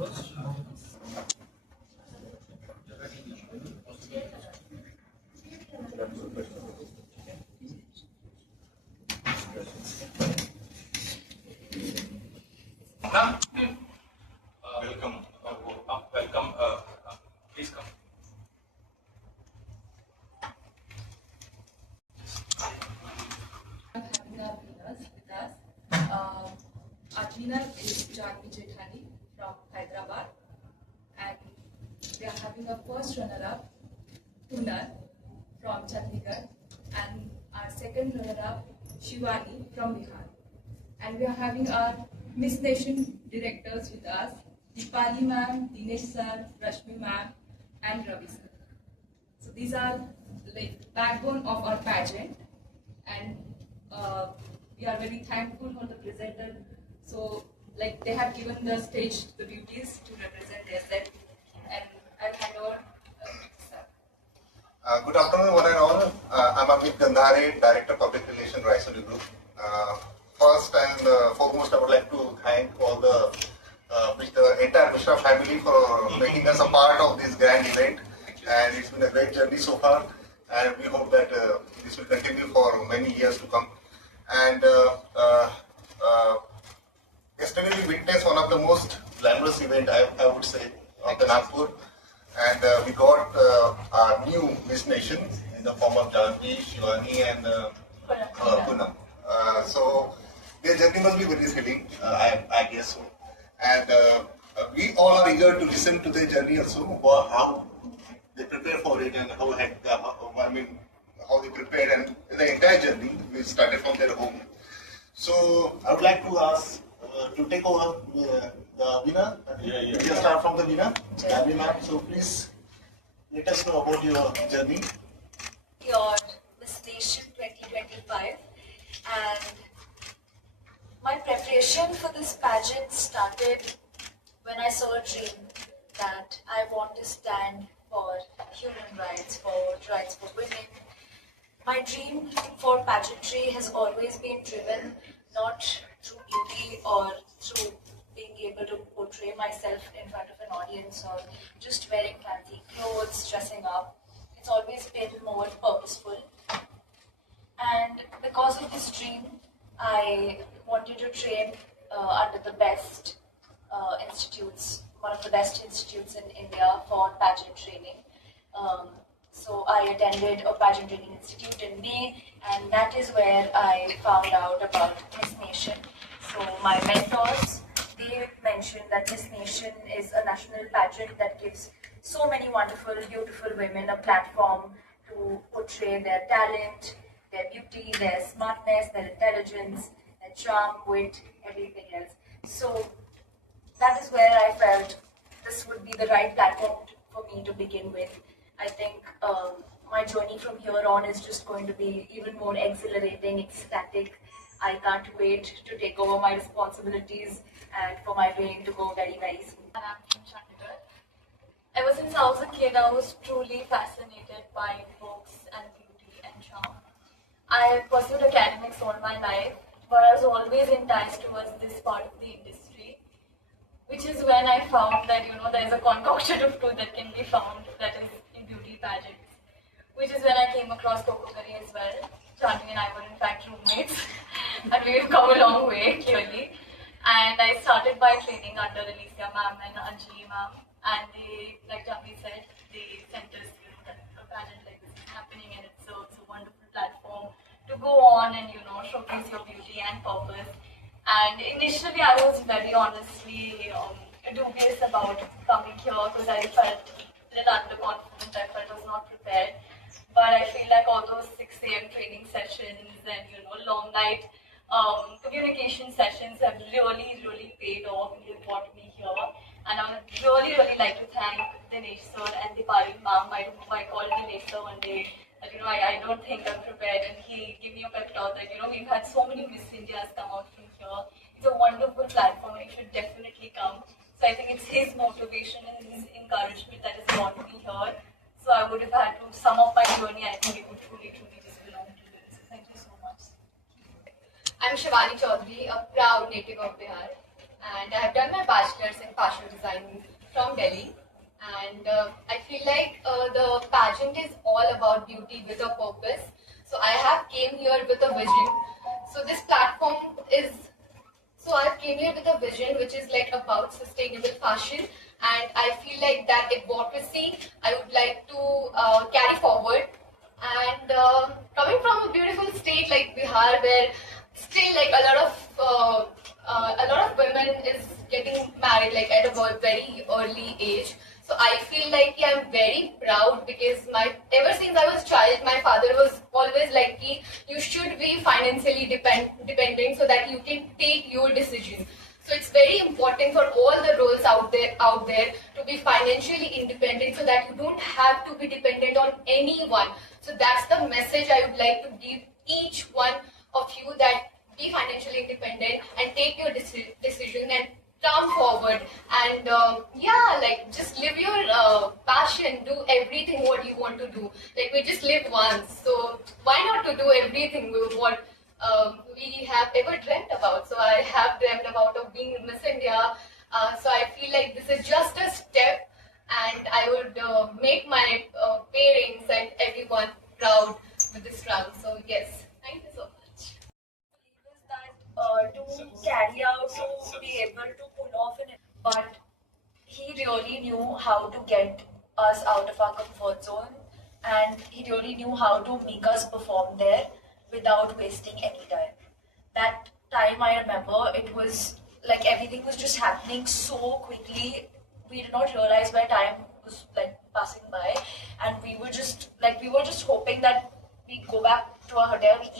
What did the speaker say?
Welcome. Welcome. Please come. Having our winners with us. Our winner is Janvi Jethani from Hyderabad, and we are having a first runner-up, Punal from Chandigarh, and our second runner-up, Shivani from Bihar. And we are having our Miss Nation directors with us, Deepali ma'am, Dinesh sir, Rashmi ma'am, and Ravi sir. So these are like backbone of our pageant, and we are very thankful for the presenter. So like they have given the stage to the beauties to represent themselves, and I'll hand over sir. Good afternoon, one and all. I'm Amit Gandhare, Director Public Relations, Raisuri Group. First and foremost, I would like to thank all the entire Mishra family for making us a part of this grand event. And it's been a great journey so far. And we hope that this will continue for many years to come. And yesterday we witnessed one of the most glamorous events, I would say, of the Nagpur. And we got our new Miss Nation in the form of Janvi, Shivani, and Punam. So their journey must be very thrilling, I guess so. And we all are eager to listen to their journey also, how they prepare for it and how they prepared and the entire journey. We started from their home. So I would like to ask to take over the winner. We'll start from the winner, Janvi ma'am. So please let us know about your journey. Your Miss Nation 2025, and my preparation for this pageant started when I saw a dream that I want to stand for human rights, for rights for women. My dream for pageantry has always been driven not through beauty or through being able to portray myself in front of an audience or just wearing fancy clothes, dressing up. It's always been more purposeful. And because of this dream, I wanted to train under the best institutes, one of the best institutes in India for pageant training. So I attended a pageant training institute in May, and that is where I found out about Miss Nation. So my mentors, they mentioned that Miss Nation is a national pageant that gives so many wonderful, beautiful women a platform to portray their talent, their beauty, their smartness, their intelligence, their charm, wit, everything else. So that is where I felt this would be the right platform for me to begin with. I think my journey from here on is just going to be even more exhilarating, ecstatic. I can't wait to take over my responsibilities and for my reign to go very, very smooth. And I'm from Chandigarh. Ever since I was a kid, I was truly fascinated by books and beauty and charm. I pursued academics all my life, but I was always enticed towards this part of the industry, which is when I found that, there is a concoction of truth that can be found that is in beauty pageants, which is when I came across Coco Curry as well. Janvi and I were in fact roommates, and we've come a long way, clearly. And I started by training under Alicia ma'am and Anjali ma'am, and they, like Janvi said, they sent us that a pageant like this is happening, and it's a wonderful platform to go on and showcase your beauty and purpose. And initially I was very honestly dubious about coming here because I felt a little underconfident, I felt I was not prepared. But I feel like all those 6 a.m. training sessions and long night communication sessions have really paid off and they've brought me here. And I would really like to thank Dinesh sir and Deepali ma'am. I called Dinesh sir one day that I don't think I'm prepared, and he gave me a pep talk that we've had so many Miss Indias come out from here. It's a wonderful platform and you should definitely come. So I think it's his motivation and his encouragement that has brought me here. So I would have had to sum up my journey. I think it would truly just belong to them. So thank you so much. I'm Shivani Chaudhary, a proud native of Bihar. and I have done my bachelor's in fashion design from Delhi. And I feel like the pageant is all about beauty with a purpose. So I have came here with a vision. So this platform is, so I came here with a vision which is like about sustainable fashion, and I feel like that advocacy I would like to carry forward. And coming from a beautiful state like Bihar, where still like a lot of women is getting married like at a very early age. So I feel like I'm very proud because ever since I was child, my father was always like, you should be financially dependent so that you can take your decision. So it's very important for all the roles out there to be financially independent so that you don't have to be dependent on anyone. So that's the message I would like to give each one of you, that be financially independent and take your decision and come forward and just live your passion, do everything what you want to do. Like we just live once, so why not to do everything what we have ever dreamt about. So I have dreamt about of being Miss India. So I feel like this is just a step, and I would make my parents and everyone proud with this round. So yes, thank you so much. Is that to carry out, to be able to pull off an, but he really knew how to get us out of our comfort zone, and he really knew how to make us perform there without wasting any time. That time I remember, it was like everything was just happening so quickly. We did not realize where time was like passing by, and we were just hoping that we go back to our hotel, we eat